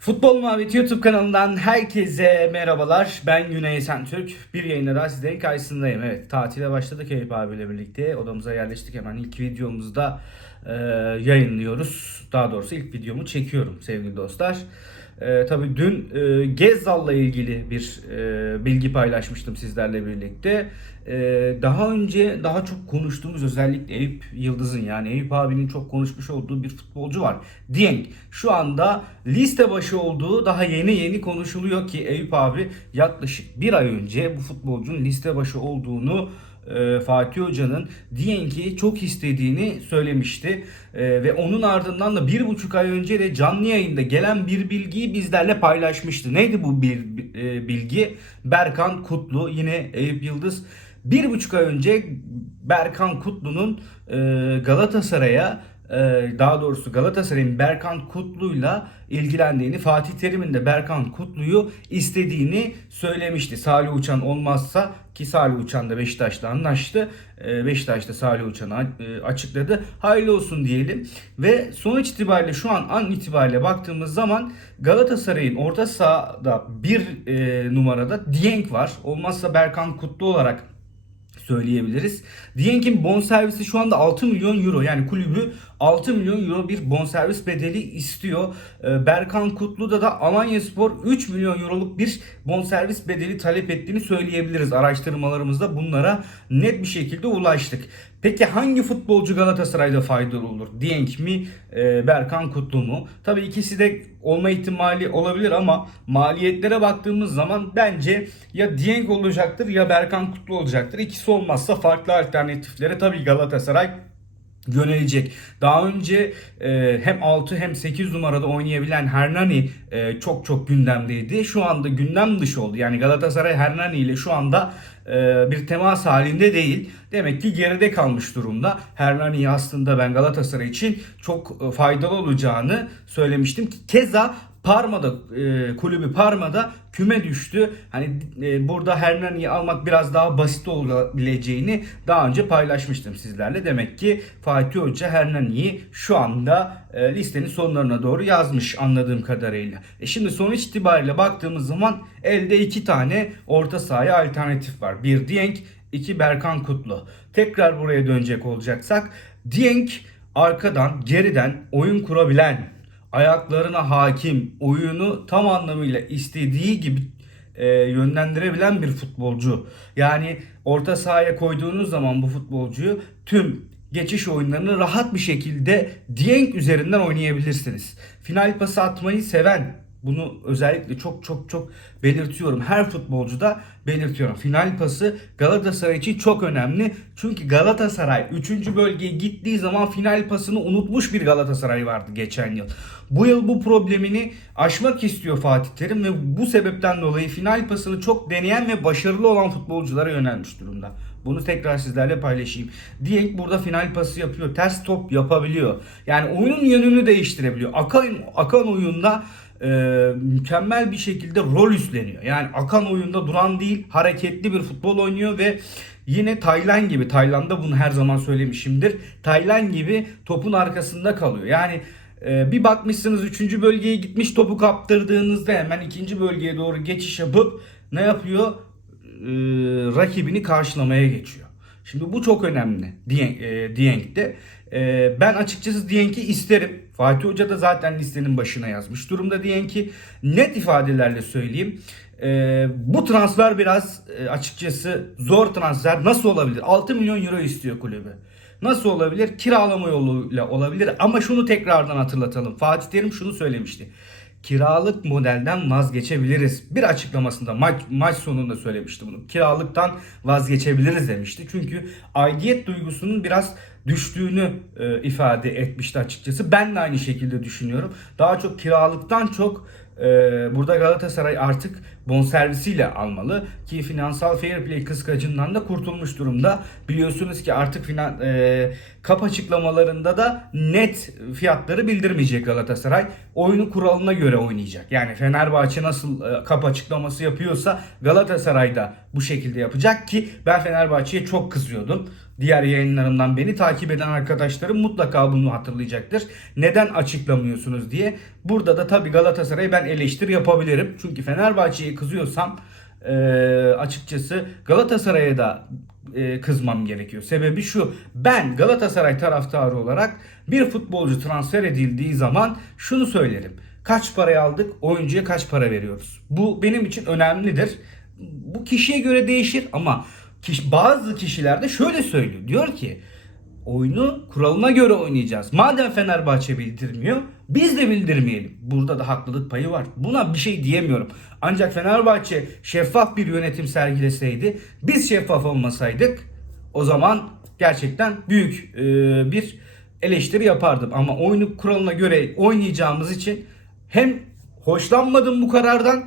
Futbol Muhabbeti YouTube kanalından herkese merhabalar. Ben Güney Esentürk. Bir yayında daha sizlerin karşısındayım. Evet tatile başladık Eyüp abiyle birlikte. Odamıza yerleştik hemen. ilk videomuzda e, yayınlıyoruz. Daha doğrusu ilk videomu çekiyorum sevgili dostlar. E, tabii dün e, Gezzal'la ilgili bir e, bilgi paylaşmıştım sizlerle birlikte. E, daha önce daha çok konuştuğumuz özellikle Eyüp Yıldız'ın yani Eyüp abinin çok konuşmuş olduğu bir futbolcu var. Dieng. Şu anda liste başı olduğu daha yeni yeni konuşuluyor ki Eyüp abi yaklaşık bir ay önce bu futbolcunun liste başı olduğunu e, Fatih Hoca'nın Dieng'i çok istediğini söylemişti. E, ve onun ardından da bir buçuk ay önce de canlı yayında gelen bir bilgiyi bizlerle paylaşmıştı. Neydi bu bir e, bilgi? Berkan Kutlu yine Eyüp Yıldız bir buçuk ay önce Berkan Kutlu'nun e, Galatasaray'a daha doğrusu Galatasaray'ın Berkan Kutlu'yla ilgilendiğini, Fatih Terim'in de Berkan Kutlu'yu istediğini söylemişti. Salih Uçan olmazsa ki Salih Uçan da Beşiktaş'la anlaştı. E, Beşiktaş da Salih Uçan'ı e, açıkladı. Hayırlı olsun diyelim. Ve sonuç itibariyle şu an an itibariyle baktığımız zaman Galatasaray'ın orta sahada bir e, numarada Dieng var. Olmazsa Berkan Kutlu olarak söyleyebiliriz. Dieng'in bonservisi şu anda 6 milyon euro. Yani kulübü 6 milyon euro bir bonservis bedeli istiyor. Ee, Berkan Kutlu'da da Alanya Spor 3 milyon euroluk bir bonservis bedeli talep ettiğini söyleyebiliriz. Araştırmalarımızda bunlara net bir şekilde ulaştık. Peki hangi futbolcu Galatasaray'da faydalı olur? Dieng mi, e, Berkan Kutlu mu? Tabii ikisi de olma ihtimali olabilir ama maliyetlere baktığımız zaman bence ya Dieng olacaktır ya Berkan Kutlu olacaktır. İkisi olmazsa farklı alternatiflere tabii Galatasaray yönelecek. Daha önce e, hem 6 hem 8 numarada oynayabilen Hernani e, çok çok gündemdeydi. Şu anda gündem dışı oldu. Yani Galatasaray Hernani ile şu anda e, bir temas halinde değil. Demek ki geride kalmış durumda. Hernani aslında ben Galatasaray için çok e, faydalı olacağını söylemiştim. Keza Parma'da e, kulübü Parma'da küme düştü. Hani e, burada Hernani'yi almak biraz daha basit olabileceğini daha önce paylaşmıştım sizlerle. Demek ki Fatih Hoca Hernani'yi şu anda e, listenin sonlarına doğru yazmış anladığım kadarıyla. E şimdi sonuç itibariyle baktığımız zaman elde iki tane orta sahaya alternatif var. Bir Dieng, iki Berkan Kutlu. Tekrar buraya dönecek olacaksak Dieng arkadan geriden oyun kurabilen ayaklarına hakim, oyunu tam anlamıyla istediği gibi e, yönlendirebilen bir futbolcu. Yani orta sahaya koyduğunuz zaman bu futbolcuyu tüm geçiş oyunlarını rahat bir şekilde Dieng üzerinden oynayabilirsiniz. Final pası atmayı seven, bunu özellikle çok çok çok belirtiyorum. Her futbolcuda belirtiyorum. Final pası Galatasaray için çok önemli. Çünkü Galatasaray 3. bölgeye gittiği zaman final pasını unutmuş bir Galatasaray vardı geçen yıl. Bu yıl bu problemini aşmak istiyor Fatih Terim ve bu sebepten dolayı final pasını çok deneyen ve başarılı olan futbolculara yönelmiş durumda. Bunu tekrar sizlerle paylaşayım. Dieng burada final pası yapıyor. Ters top yapabiliyor. Yani oyunun yönünü değiştirebiliyor. Akan, akan oyunda e, mükemmel bir şekilde rol üstleniyor. Yani akan oyunda duran değil, hareketli bir futbol oynuyor ve yine Taylan gibi, Tayland'da bunu her zaman söylemişimdir. Taylan gibi topun arkasında kalıyor. Yani e, bir bakmışsınız 3. bölgeye gitmiş topu kaptırdığınızda hemen 2. bölgeye doğru geçiş yapıp ne yapıyor? E, rakibini karşılamaya geçiyor. Şimdi bu çok önemli Dieng, e, Dieng'de. E, ben açıkçası Dieng'i isterim. Fatih Hoca da zaten listenin başına yazmış durumda Dieng'i. Net ifadelerle söyleyeyim. E, bu transfer biraz e, açıkçası zor transfer. Nasıl olabilir? 6 milyon euro istiyor kulübü. Nasıl olabilir? Kiralama yoluyla olabilir. Ama şunu tekrardan hatırlatalım. Fatih Terim şunu söylemişti kiralık modelden vazgeçebiliriz. Bir açıklamasında maç, maç sonunda söylemişti bunu. Kiralıktan vazgeçebiliriz demişti. Çünkü aidiyet duygusunun biraz düştüğünü e, ifade etmişti açıkçası. Ben de aynı şekilde düşünüyorum. Daha çok kiralıktan çok e, burada Galatasaray artık bonservisiyle almalı ki finansal fair play kıskacından da kurtulmuş durumda. Biliyorsunuz ki artık finan, e, kap açıklamalarında da net fiyatları bildirmeyecek Galatasaray. Oyunu kuralına göre oynayacak. Yani Fenerbahçe nasıl e, kap açıklaması yapıyorsa Galatasaray da bu şekilde yapacak ki ben Fenerbahçe'ye çok kızıyordum. Diğer yayınlarımdan beni takip eden arkadaşlarım mutlaka bunu hatırlayacaktır. Neden açıklamıyorsunuz diye. Burada da tabii Galatasaray'ı ben eleştiri yapabilirim. Çünkü Fenerbahçe'ye kızıyorsam e, açıkçası Galatasaray'a da e, kızmam gerekiyor. Sebebi şu. Ben Galatasaray taraftarı olarak bir futbolcu transfer edildiği zaman şunu söylerim. Kaç paraya aldık? Oyuncuya kaç para veriyoruz? Bu benim için önemlidir. Bu kişiye göre değişir ama kişi, bazı kişiler de şöyle söylüyor. Diyor ki oyunu kuralına göre oynayacağız. Madem Fenerbahçe bildirmiyor biz de bildirmeyelim. Burada da haklılık payı var. Buna bir şey diyemiyorum. Ancak Fenerbahçe şeffaf bir yönetim sergileseydi biz şeffaf olmasaydık o zaman gerçekten büyük e, bir eleştiri yapardım. Ama oyunu kuralına göre oynayacağımız için hem hoşlanmadım bu karardan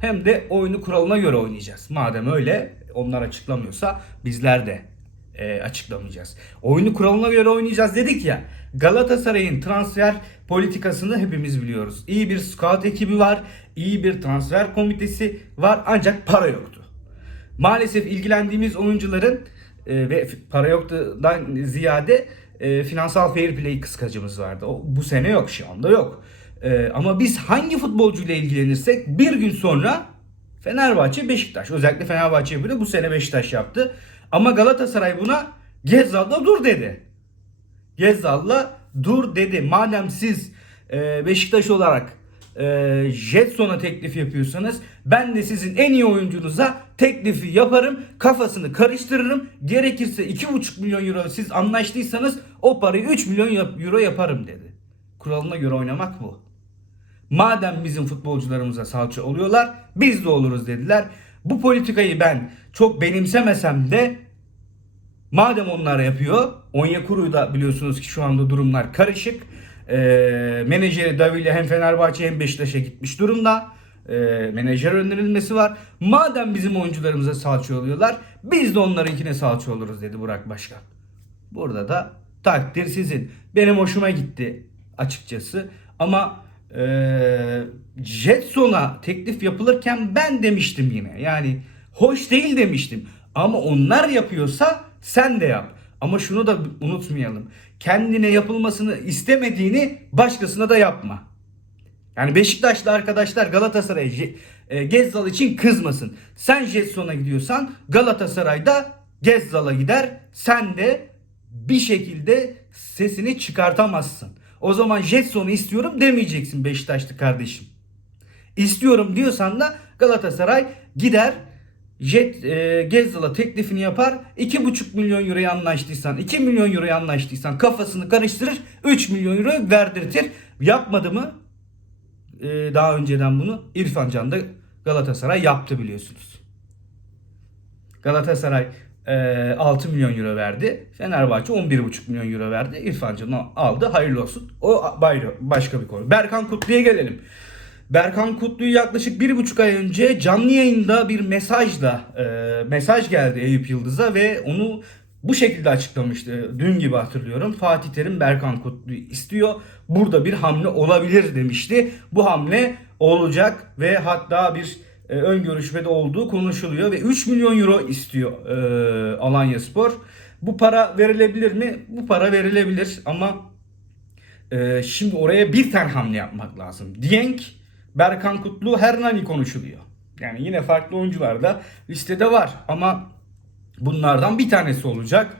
hem de oyunu kuralına göre oynayacağız. Madem öyle onlar açıklamıyorsa bizler de e, açıklamayacağız. Oyunu kuralına göre oynayacağız dedik ya. Galatasaray'ın transfer politikasını hepimiz biliyoruz. İyi bir scout ekibi var, iyi bir transfer komitesi var ancak para yoktu. Maalesef ilgilendiğimiz oyuncuların e, ve para yoktudan ziyade e, finansal fair play kıskacımız vardı. O, bu sene yok şu anda yok. E, ama biz hangi futbolcuyla ilgilenirsek bir gün sonra Fenerbahçe Beşiktaş. Özellikle Fenerbahçe yapıyor. Bu sene Beşiktaş yaptı. Ama Galatasaray buna Gezzal'da dur dedi. Gezzal'la dur dedi. Madem siz e, Beşiktaş olarak e, Jetson'a teklif yapıyorsanız ben de sizin en iyi oyuncunuza teklifi yaparım. Kafasını karıştırırım. Gerekirse 2,5 milyon euro siz anlaştıysanız o parayı 3 milyon euro yaparım dedi. Kuralına göre oynamak bu. Madem bizim futbolcularımıza salça oluyorlar biz de oluruz dediler. Bu politikayı ben çok benimsemesem de madem onlar yapıyor Onyekuru'yu da biliyorsunuz ki şu anda durumlar karışık. Ee, menajeri Davile hem Fenerbahçe hem Beşiktaş'a gitmiş durumda. Ee, menajer önerilmesi var. Madem bizim oyuncularımıza salça oluyorlar biz de onlarınkine salça oluruz dedi Burak Başkan. Burada da takdir sizin. Benim hoşuma gitti açıkçası. Ama eee Jetson'a teklif yapılırken ben demiştim yine. Yani hoş değil demiştim. Ama onlar yapıyorsa sen de yap. Ama şunu da unutmayalım. Kendine yapılmasını istemediğini başkasına da yapma. Yani Beşiktaşlı arkadaşlar Galatasaray e, Gezzal için kızmasın. Sen Jetson'a gidiyorsan Galatasaray'da Gezzal'a gider. Sen de bir şekilde sesini çıkartamazsın. O zaman Jetson'u istiyorum demeyeceksin Beşiktaşlı kardeşim. İstiyorum diyorsan da Galatasaray gider Jet e, Gezzal'a teklifini yapar. 2,5 milyon euroya anlaştıysan, 2 milyon euroya anlaştıysan kafasını karıştırır. 3 milyon euro verdirtir. Yapmadı mı? e, daha önceden bunu İrfan Can da Galatasaray yaptı biliyorsunuz. Galatasaray e, 6 milyon euro verdi. Fenerbahçe 11,5 milyon euro verdi. İrfan Can aldı. Hayırlı olsun. O ayrı başka bir konu. Berkan Kutlu'ya gelelim. Berkan Kutlu'yu yaklaşık bir buçuk ay önce canlı yayında bir mesajla e, mesaj geldi Eyüp Yıldız'a ve onu bu şekilde açıklamıştı. Dün gibi hatırlıyorum. Fatih Terim Berkan Kutlu'yu istiyor. Burada bir hamle olabilir demişti. Bu hamle olacak ve hatta bir e, ön görüşmede olduğu konuşuluyor ve 3 milyon euro istiyor e, Alanya Spor. Bu para verilebilir mi? Bu para verilebilir ama ee, şimdi oraya bir tane hamle yapmak lazım. Dieng, Berkan Kutlu, Hernani konuşuluyor. Yani yine farklı oyuncular da listede var ama bunlardan bir tanesi olacak.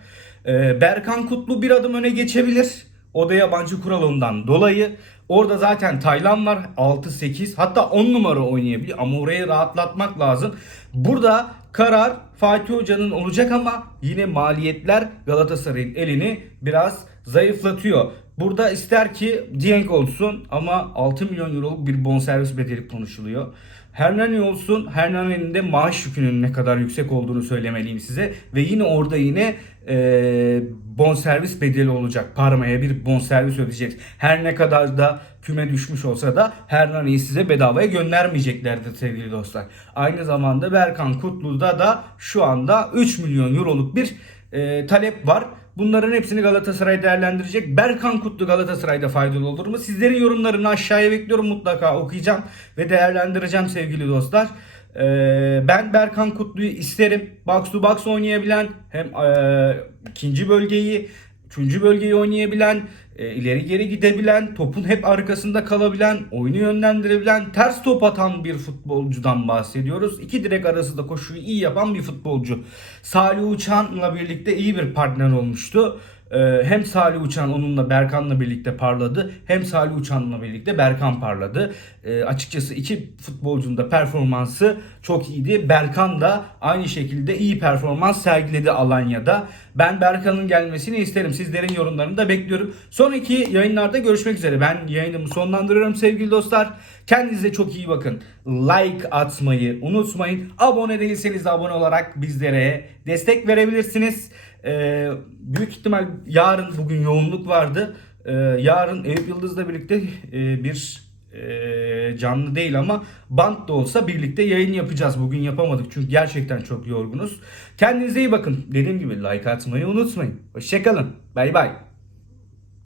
Ee, Berkan Kutlu bir adım öne geçebilir. O da yabancı kuralından dolayı. Orada zaten Taylan var 6-8 hatta 10 numara oynayabilir ama orayı rahatlatmak lazım. Burada karar Fatih Hoca'nın olacak ama yine maliyetler Galatasaray'ın elini biraz zayıflatıyor. Burada ister ki Dieng olsun ama 6 milyon euroluk bir bonservis bedeli konuşuluyor. Hernani olsun. Hernani'nin de maaş yükünün ne kadar yüksek olduğunu söylemeliyim size. Ve yine orada yine e, bonservis bedeli olacak. Parma'ya bir bonservis ödeyecek. Her ne kadar da küme düşmüş olsa da Hernani'yi size bedavaya göndermeyeceklerdir sevgili dostlar. Aynı zamanda Berkan Kutlu'da da şu anda 3 milyon euroluk bir e, talep var. Bunların hepsini Galatasaray değerlendirecek. Berkan Kutlu Galatasaray'da faydalı olur mu? Sizlerin yorumlarını aşağıya bekliyorum mutlaka okuyacağım ve değerlendireceğim sevgili dostlar. Ee, ben Berkan Kutlu'yu isterim. Box to box oynayabilen hem e, ikinci bölgeyi, üçüncü bölgeyi oynayabilen, e, ileri geri gidebilen, topun hep arkasında kalabilen, oyunu yönlendirebilen, ters top atan bir futbolcudan bahsediyoruz. İki direk arasında koşuyu iyi yapan bir futbolcu. Salih Uçan'la birlikte iyi bir partner olmuştu. Ee, hem Salih Uçan onunla Berkan'la birlikte parladı hem Salih Uçan'la birlikte Berkan parladı. Ee, açıkçası iki futbolcunun da performansı çok iyiydi. Berkan da aynı şekilde iyi performans sergiledi Alanya'da. Ben Berkan'ın gelmesini isterim. Sizlerin yorumlarını da bekliyorum. Sonraki yayınlarda görüşmek üzere. Ben yayınımı sonlandırıyorum sevgili dostlar. Kendinize çok iyi bakın. Like atmayı unutmayın. Abone değilseniz abone olarak bizlere destek verebilirsiniz. Ee, büyük ihtimal yarın bugün yoğunluk vardı. Ee, yarın Eyüp Yıldız'la birlikte e, bir e, canlı değil ama bant da olsa birlikte yayın yapacağız. Bugün yapamadık çünkü gerçekten çok yorgunuz. Kendinize iyi bakın. Dediğim gibi like atmayı unutmayın. Hoşçakalın. Bay bay.